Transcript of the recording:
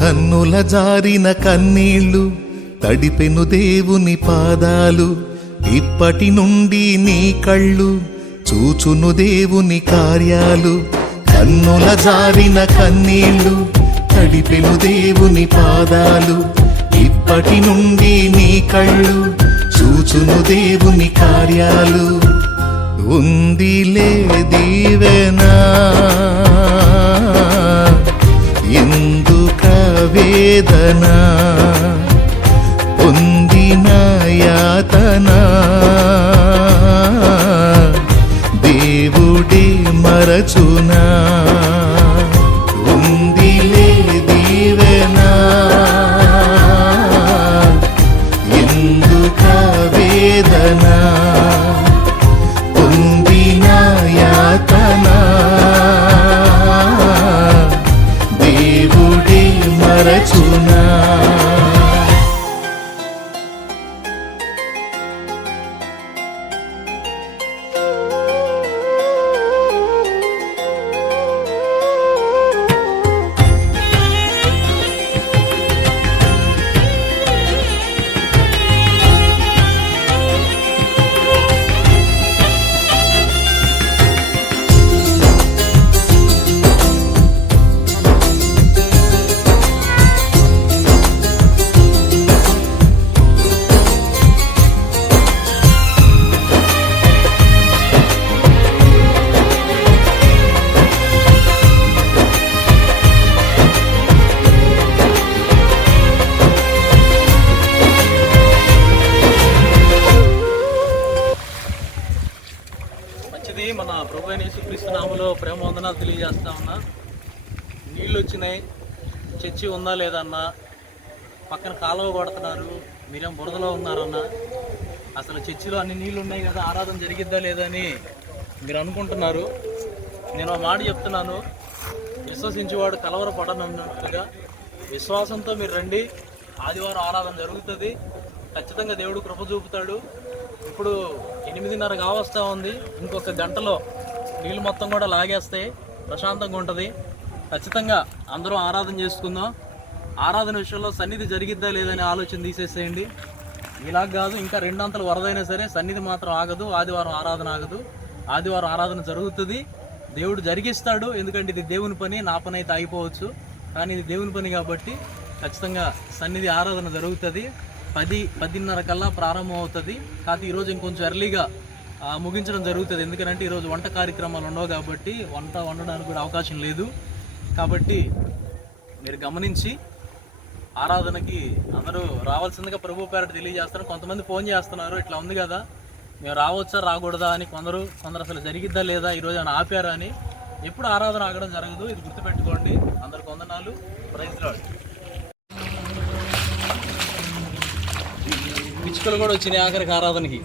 కన్నుల జారిన కన్నీళ్లు తడిపెను దేవుని పాదాలు, ఇప్పటి నుండి నీ కళ్ళు చూచును దేవుని కార్యాలు. కన్నుల జారిన కన్నీళ్లు తడిపెను దేవుని పాదాలు, ఇప్పటి నుండి నీ కళ్ళు చూచును దేవుని కార్యాలు. ఉందిలే దీవెనా ఎందుక వేదన, పొందిన యాతన దేవుడే మరచునా. ఉందిలే దీవెనా ఎందుక వేదన, పొందిన యాతన దేవుడే మరచునా. మన ప్రభువైన యేసుక్రీస్తు నామములో ప్రేమ వందనాలు తెలియజేస్తా ఉన్నా. నీళ్ళు వచ్చినాయి, చర్చి ఉందా లేదన్నా, పక్కన కాలువ కొడుతున్నారు, మీరేం బురదలో ఉన్నారన్నా, అసలు చర్చిలో అన్ని నీళ్ళు ఉన్నాయి కదా, ఆరాధన జరిగిద్దా లేదని మీరు అనుకుంటున్నారు. నేను ఆ మాట చెప్తున్నాను, విశ్వసించేవాడు కలవరపడనన్నట్టుగా విశ్వాసంతో మీరు రండి. ఆదివారం ఆరాధన జరుగుతుంది, ఖచ్చితంగా దేవుడు కృప చూపుతాడు. ఇప్పుడు 8:30 కావస్తా ఉంది, ఇంకొక గంటలో నీళ్ళు మొత్తం కూడా లాగేస్తాయి, ప్రశాంతంగా ఉంటుంది. ఖచ్చితంగా అందరూ ఆరాధన చేసుకుందాం. ఆరాధన విషయంలో సన్నిధి జరిగిద్దా లేదని ఆలోచన తీసేసేయండి. ఇలాగ కాదు, ఇంకా 2 అంతలు వరదైనా సరే సన్నిధి మాత్రం ఆగదు. ఆదివారం ఆరాధన ఆగదు, ఆదివారం ఆరాధన జరుగుతుంది, దేవుడు జరిగిస్తాడు. ఎందుకంటే ఇది దేవుని పని, నా పని అయితే అయిపోవచ్చు, కానీ ఇది దేవుని పని కాబట్టి ఖచ్చితంగా సన్నిధి ఆరాధన జరుగుతుంది. 10-10:30 కల్లా ప్రారంభం అవుతుంది. కాకపోతే ఈరోజు ఇంకొంచెం ఎర్లీగా ముగించడం జరుగుతుంది. ఎందుకంటే ఈరోజు వంట కార్యక్రమాలు ఉండవు కాబట్టి వంట వండడానికి కూడా అవకాశం లేదు. కాబట్టి మీరు గమనించి ఆరాధనకి అందరూ రావాల్సిందిగా ప్రభు పేరట తెలియజేస్తారు. కొంతమంది ఫోన్ చేస్తున్నారు, ఇట్లా ఉంది కదా మేము రావచ్చా రాకూడదా అని. కొందరు అసలు జరిగిద్దా లేదా ఈరోజు అని ఆపారా అని. ఎప్పుడు ఆరాధన ఆగడం జరగదు, ఇది గుర్తుపెట్టుకోండి. అందరికి వందనాలు. Praise lord. పిచ్చుకలు కూడా వచ్చినాయి ఆఖరికి ఆరాధనకి.